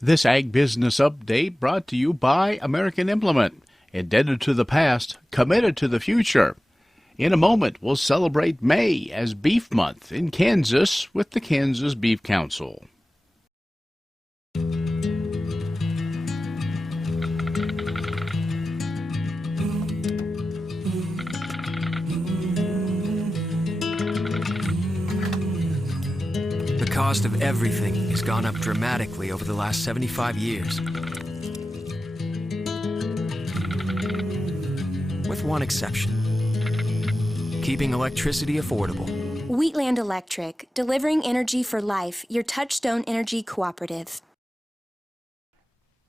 This Ag Business Update brought to you by American Implement. Indebted to the past, committed to the future. In a moment, we'll celebrate May as Beef Month in Kansas with the Kansas Beef Council. The cost of everything has gone up dramatically over the last 75 years. With one exception: keeping electricity affordable. Wheatland Electric, delivering energy for life, your Touchstone Energy Cooperative.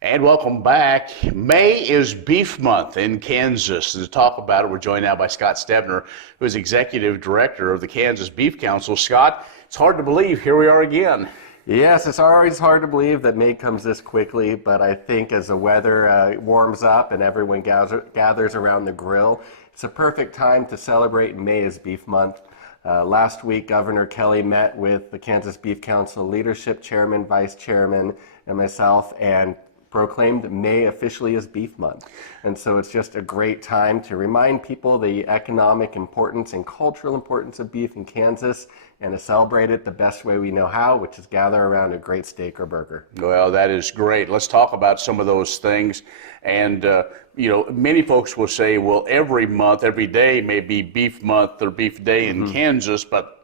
And welcome back. May is Beef Month in Kansas. To talk about it, we're joined now by Scott Stebner, who is Executive Director of the Kansas Beef Council. Scott, it's hard to believe, here we are again. Yes, it's always hard to believe that May comes this quickly, but I think as the weather warms up and everyone gathers around the grill, it's a perfect time to celebrate May as Beef Month. Last week, Governor Kelly met with the Kansas Beef Council leadership chairman, vice chairman, and myself, and proclaimed May officially as Beef Month. And so it's just a great time to remind people the economic importance and cultural importance of beef in Kansas, and to celebrate it the best way we know how, which is gather around a great steak or burger. Well, that is great. Let's talk about some of those things. And, many folks will say, well, every month, every day may be Beef Month or Beef Day in Kansas, but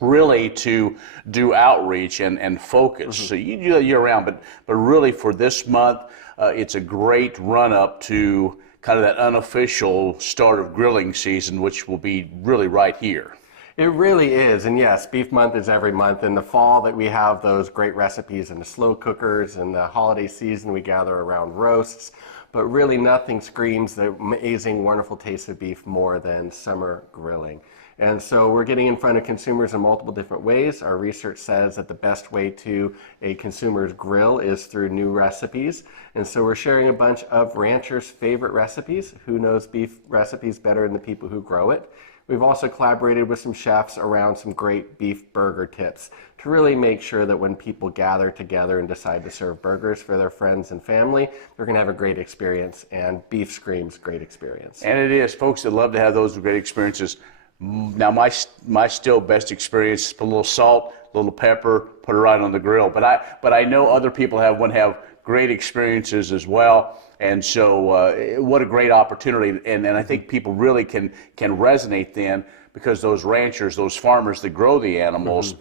really to do outreach and focus. So you do that year round, but really for this month, it's a great run up to kind of that unofficial start of grilling season, which will be really right here. It really is, and yes, Beef Month is every month. In the fall that we have those great recipes in the slow cookers, and the holiday season we gather around roasts, but really nothing screams the amazing, wonderful taste of beef more than summer grilling. And so we're getting in front of consumers in multiple different ways. Our research says that the best way to a consumer's grill is through new recipes. And so we're sharing a bunch of ranchers' favorite recipes. Who knows beef recipes better than the people who grow it? We've also collaborated with some chefs around some great beef burger tips to really make sure that when people gather together and decide to serve burgers for their friends and family, they're going to have a great experience, and beef screams great experience. And it is, folks that love to have those great experiences. Now, my still best experience, put a little salt, a little pepper, put it right on the grill. But I know other people have great experiences as well. And so what a great opportunity. And I think people really can resonate then, because those ranchers, those farmers that grow the animals,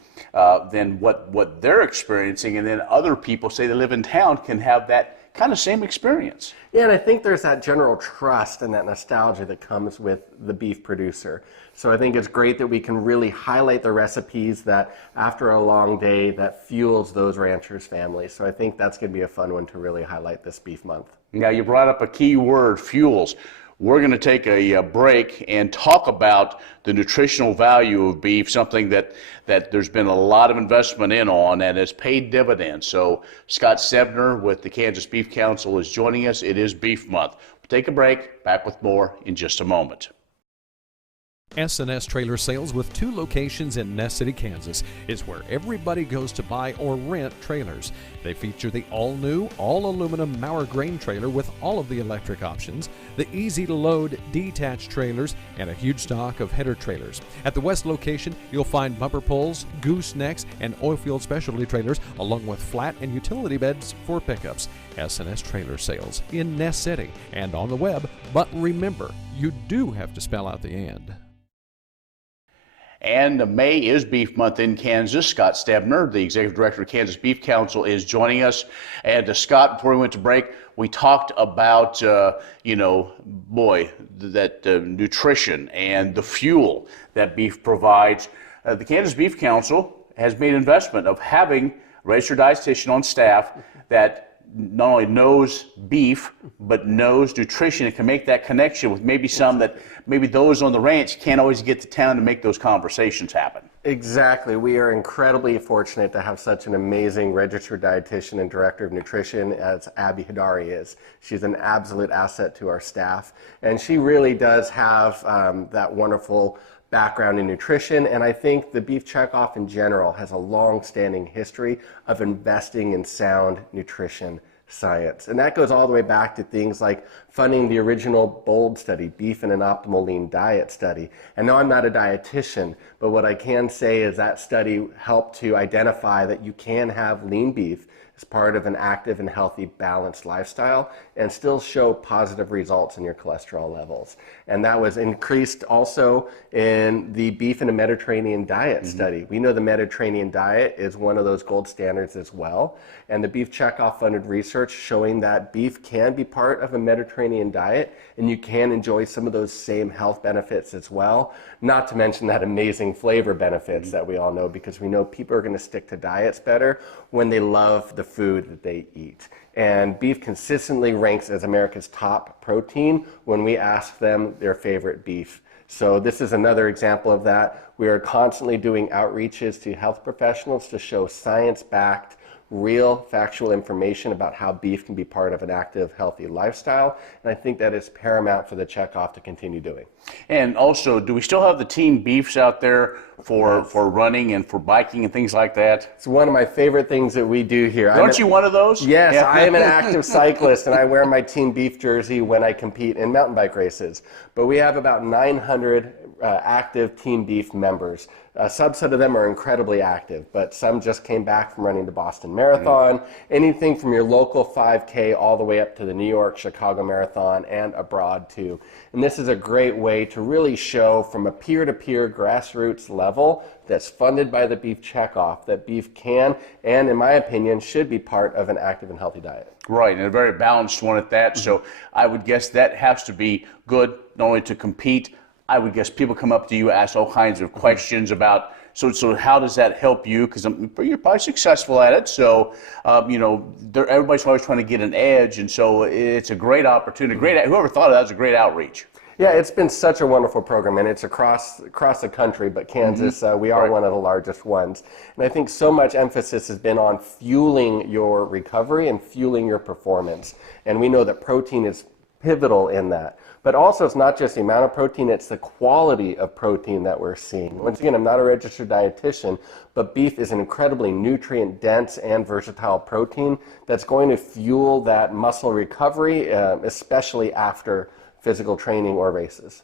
then what they're experiencing, and then other people, say they live in town, can have that kind of same experience. Yeah, and I think there's that general trust and that nostalgia that comes with the beef producer. So I think it's great that we can really highlight the recipes that, after a long day, that fuels those ranchers' families. So I think that's going to be a fun one to really highlight this Beef Month. Now, you brought up a key word, fuels. We're going to take a break and talk about the nutritional value of beef, something that there's been a lot of investment on and has paid dividends. So Scott Stebner with the Kansas Beef Council is joining us. It is Beef Month. We'll take a break, back with more in just a moment. S&S Trailer Sales, with 2 locations in Ness City, Kansas, is where everybody goes to buy or rent trailers. They feature the all-new, all-aluminum Mauer grain trailer with all of the electric options, the easy-to-load detached trailers, and a huge stock of header trailers. At the west location, you'll find bumper pulls, goosenecks, and oilfield specialty trailers, along with flat and utility beds for pickups. S&S Trailer Sales in Ness City and on the web, but remember, you do have to spell out the "and." And May is Beef Month in Kansas. Scott Stebner, the Executive Director of Kansas Beef Council, is joining us. And Scott, before we went to break, we talked about, nutrition and the fuel that beef provides. The Kansas Beef Council has made an investment of having a registered dietitian on staff that not only knows beef, but knows nutrition and can make that connection with maybe some that maybe those on the ranch can't always get to town to make those conversations happen. Exactly. We are incredibly fortunate to have such an amazing registered dietitian and director of nutrition as Abby Hidari is. She's an absolute asset to our staff, and she really does have that wonderful background in nutrition, and I think the Beef Checkoff in general has a long-standing history of investing in sound nutrition science. And that goes all the way back to things like funding the original BOLD study, Beef and an Optimal Lean Diet study. And no, I'm not a dietitian, but what I can say is that study helped to identify that you can have lean beef as part of an active and healthy, balanced lifestyle and still show positive results in your cholesterol levels. And that was increased also in the Beef and a Mediterranean Diet study. We know the Mediterranean diet is one of those gold standards as well. And the Beef Checkoff funded research showing that beef can be part of a Mediterranean diet and you can enjoy some of those same health benefits as well. Not to mention that amazing flavor benefits that we all know, because we know people are going to stick to diets better when they love the food that they eat. And beef consistently ranks as America's top protein when we ask them their favorite beef. So this is another example of that. We are constantly doing outreaches to health professionals to show science-backed, real factual information about how beef can be part of an active, healthy lifestyle. And I think that is paramount for the Checkoff to continue doing. And also, do we still have the team beefs out there for running and for biking and things like that? It's one of my favorite things that we do here. Aren't you one of those? Yes, Yeah. I am an active cyclist and I wear my team beef jersey when I compete in mountain bike races. But we have about 900 active team beef members. A subset of them are incredibly active, but some just came back from running the Boston Marathon, anything from your local 5K all the way up to the New York, Chicago Marathon, and abroad too. And this is a great way to really show from a peer-to-peer grassroots level that's funded by the Beef Checkoff that beef can, and in my opinion, should be part of an active and healthy diet. Right, and a very balanced one at that. So I would guess that has to be good, not only to compete. I would guess people come up to you, ask all kinds of questions about, so how does that help you? Because you're probably successful at it. So, everybody's always trying to get an edge. And so it's a great opportunity. Whoever thought of that was a great outreach. Yeah, it's been such a wonderful program, and it's across the country, but Kansas, we are one of the largest ones. And I think so much emphasis has been on fueling your recovery and fueling your performance. And we know that protein is pivotal in that. But also, it's not just the amount of protein, it's the quality of protein that we're seeing. Once again, I'm not a registered dietitian, but beef is an incredibly nutrient-dense and versatile protein that's going to fuel that muscle recovery, especially after physical training or races.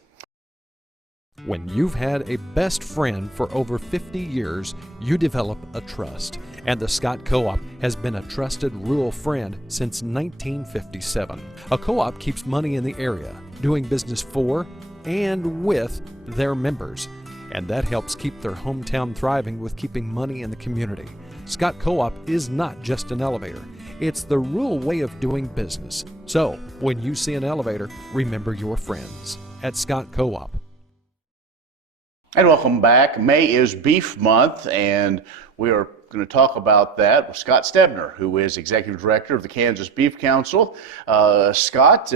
When you've had a best friend for over 50 years, you develop a trust. And the Scott Co-op has been a trusted rural friend since 1957. A co-op keeps money in the area, doing business for and with their members. And that helps keep their hometown thriving with keeping money in the community. Scott Co-op is not just an elevator. It's the rural way of doing business. So, when you see an elevator, remember your friends at Scott Co-op. And welcome back. May is Beef Month, and we are going to talk about that with Scott Stebner, who is Executive Director of the Kansas Beef Council. Scott,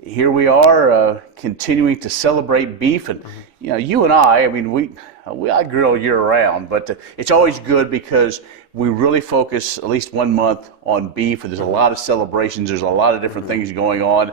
here we are continuing to celebrate beef, and you and I mean, I grill year round, but it's always good because we really focus at least 1 month on beef. There's a lot of celebrations. There's a lot of different things going on.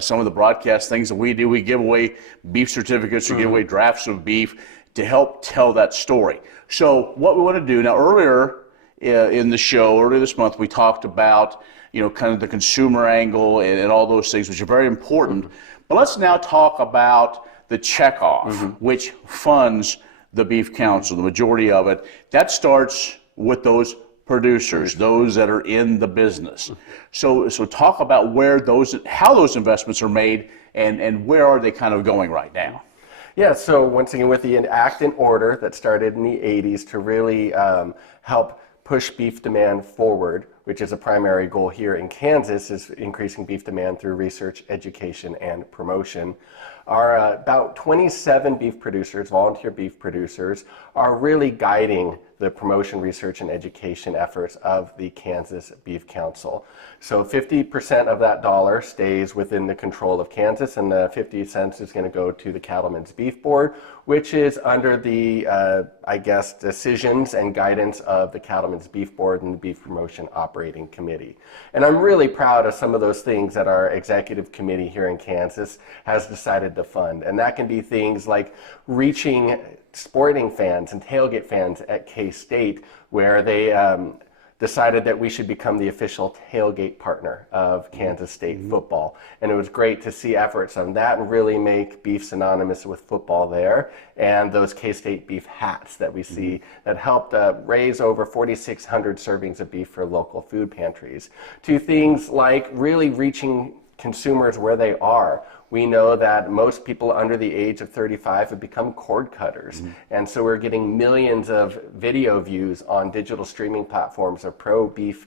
Some of the broadcast things that we do, we give away beef certificates or give away drafts of beef to help tell that story. So what we want to do now, earlier in the show, earlier this month, we talked about kind of the consumer angle and all those things, which are very important. But let's now talk about the checkoff, which funds the Beef Council, the majority of it. That starts with those producers, those that are in the business. So talk about how those investments are made and where are they kind of going right now? Yeah, so once again, with the act in order that started in the 80s to really help push beef demand forward, which is a primary goal here in Kansas, is increasing beef demand through research, education, and promotion. Our about 27 beef producers, volunteer beef producers, are really guiding the promotion, research, and education efforts of the Kansas Beef Council. So 50% of that dollar stays within the control of Kansas, and the 50 cents is going to go to the Cattlemen's Beef Board, which is under the, decisions and guidance of the Cattlemen's Beef Board and the Beef Promotion Operations. operating committee. And I'm really proud of some of those things that our executive committee here in Kansas has decided to fund. And that can be things like reaching sporting fans and tailgate fans at K-State, where they decided that we should become the official tailgate partner of Kansas State football. And it was great to see efforts on that and really make beef synonymous with football there. And those K-State beef hats that we see that helped raise over 4,600 servings of beef for local food pantries. To things like really reaching consumers where they are. We know that most people under the age of 35 have become cord cutters. And so we're getting millions of video views on digital streaming platforms of pro-beef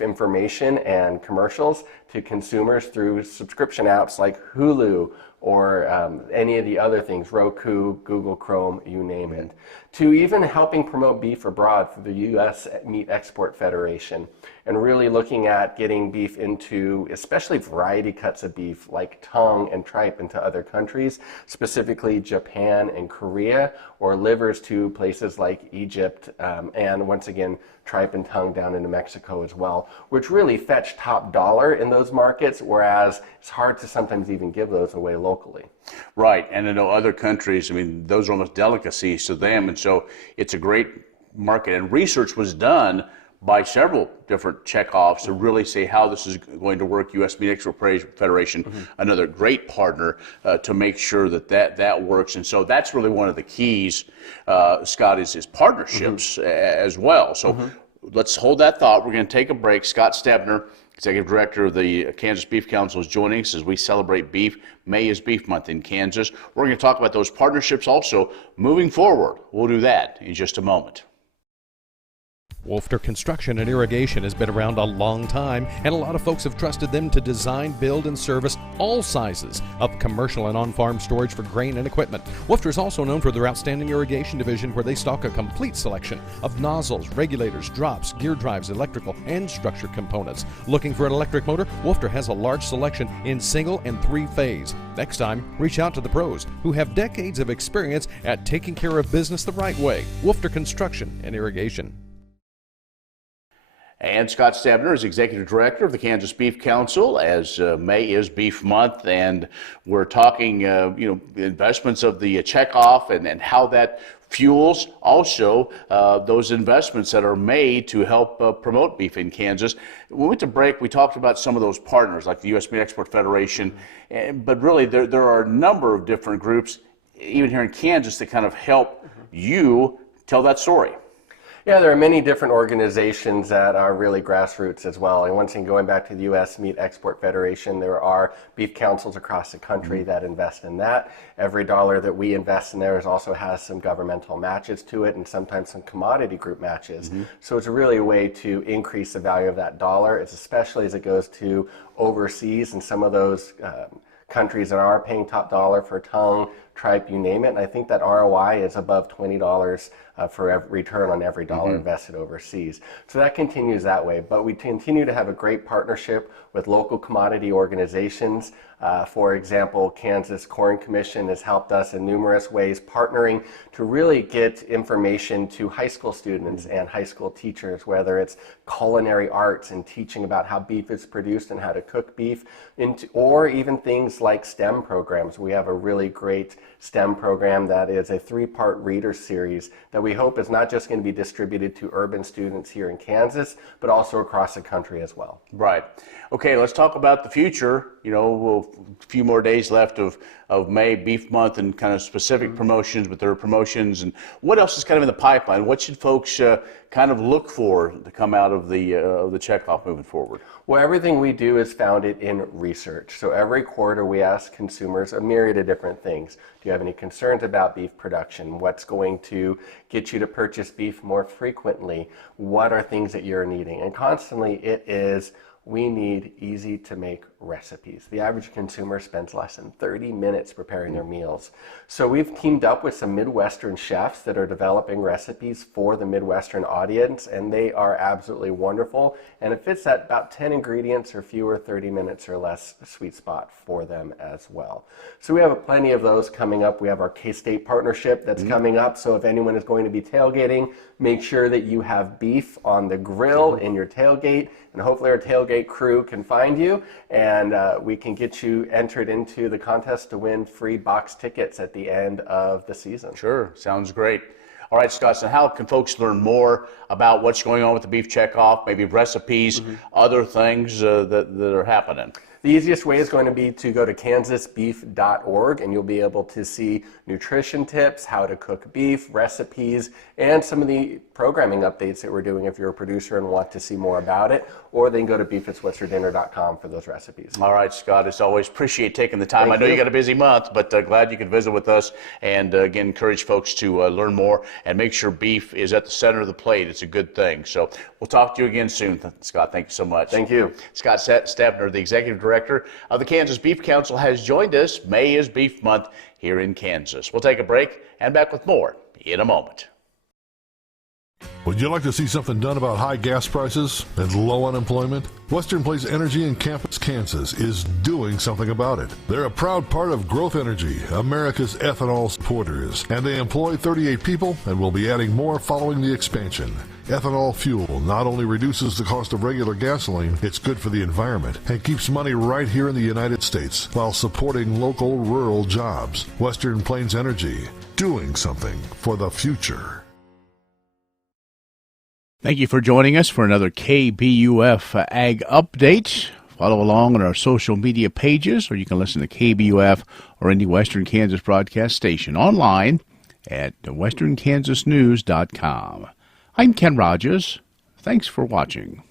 information and commercials to consumers through subscription apps like Hulu or any of the other things, Roku, Google Chrome, you name it, to even helping promote beef abroad through the U.S. Meat Export Federation, and really looking at getting beef into especially variety cuts of beef like tongue and tripe into other countries, specifically Japan and Korea, or livers to places like Egypt, and once again, tripe and tongue down into Mexico as well, which really fetch top dollar in those markets, whereas it's hard to sometimes even give those away locally. Right, and I know other countries, I mean, those are almost delicacies to them, and so it's a great market. And research was done by several different checkoffs to really say how this is going to work. U.S. Meat Export Federation, another great partner to make sure that works. And so that's really one of the keys, Scott, is partnerships as well. So let's hold that thought. We're going to take a break. Scott Stebner, Executive Director of the Kansas Beef Council, is joining us as we celebrate beef. May is Beef Month in Kansas. We're going to talk about those partnerships also moving forward. We'll do that in just a moment. Wolfter Construction and Irrigation has been around a long time, and a lot of folks have trusted them to design, build, and service all sizes of commercial and on-farm storage for grain and equipment. Wolfter is also known for their outstanding irrigation division, where they stock a complete selection of nozzles, regulators, drops, gear drives, electrical, and structure components. Looking for an electric motor? Wolfter has a large selection in single and three-phase. Next time, reach out to the pros who have decades of experience at taking care of business the right way. Wolfter Construction and Irrigation. And Scott Stebner is Executive Director of the Kansas Beef Council, as May is Beef Month, and we're talking, investments of the checkoff and how that fuels also those investments that are made to help promote beef in Kansas. When we went to break, we talked about some of those partners like the U.S. Meat Export Federation, but really there are a number of different groups, even here in Kansas, that kind of help you tell that story. Yeah, there are many different organizations that are really grassroots as well. And once again, going back to the U.S. Meat Export Federation, there are beef councils across the country that invest in that. Every dollar that we invest in there also has some governmental matches to it, and sometimes some commodity group matches. So it's really a way to increase the value of that dollar, especially as it goes to overseas and some of those countries that are paying top dollar for tongue, tripe, you name it. And I think that ROI is above $20 for every return on every dollar invested overseas. So that continues that way. But we continue to have a great partnership with local commodity organizations. For example, Kansas Corn Commission has helped us in numerous ways, partnering to really get information to high school students and high school teachers, whether it's culinary arts and teaching about how beef is produced and how to cook beef, or even things like STEM programs. We have a really great STEM program that is a 3-part reader series that we hope is not just going to be distributed to urban students here in Kansas, but also across the country as well. Right. Okay, let's talk about the future. A few more days left of May, Beef Month, and kind of specific promotions, but there are promotions. And what else is kind of in the pipeline? What should folks kind of look for to come out of the checkoff moving forward? Well, everything we do is founded in research. So every quarter we ask consumers a myriad of different things. Do you have any concerns about beef production? What's going to get you to purchase beef more frequently? What are things that you're needing? And constantly it is, we need easy to make recipes. The average consumer spends less than 30 minutes preparing their meals. So we've teamed up with some Midwestern chefs that are developing recipes for the Midwestern audience, and they are absolutely wonderful. And it fits that about 10 ingredients or fewer, 30 minutes or less sweet spot for them as well. So we have plenty of those coming up. We have our K-State partnership that's coming up. So if anyone is going to be tailgating, make sure that you have beef on the grill in your tailgate, and hopefully our tailgate crew can find you, and we can get you entered into the contest to win free box tickets at the end of the season. Sure, sounds great. All right, Scott, so how can folks learn more about what's going on with the Beef Checkoff, maybe recipes, other things that are happening? The easiest way is going to be to go to kansasbeef.org, and you'll be able to see nutrition tips, how to cook beef, recipes, and some of the programming updates that we're doing if you're a producer and want to see more about it. Or then go to beefit'swhat'sfordinner.com for those recipes. All right, Scott, as always, appreciate taking the time. Thank I know you. you got a busy month, but glad you could visit with us. And again, encourage folks to learn more and make sure beef is at the center of the plate. It's a good thing. So we'll talk to you again soon, Scott. Thank you so much. Thank you. Scott Stebner, the Executive Director of the Kansas Beef Council, has joined us. May is Beef Month here in Kansas. We'll take a break and back with more in a moment. Would you like to see something done about high gas prices and low unemployment? Western Plains Energy in Campus, Kansas is doing something about it. They're a proud part of Growth Energy, America's ethanol supporters, and they employ 38 people and will be adding more following the expansion. Ethanol fuel not only reduces the cost of regular gasoline, it's good for the environment and keeps money right here in the United States while supporting local rural jobs. Western Plains Energy, doing something for the future. Thank you for joining us for another KBUF Ag Update. Follow along on our social media pages, or you can listen to KBUF or any Western Kansas broadcast station online at westernkansasnews.com. I'm Ken Rahjes. Thanks for watching.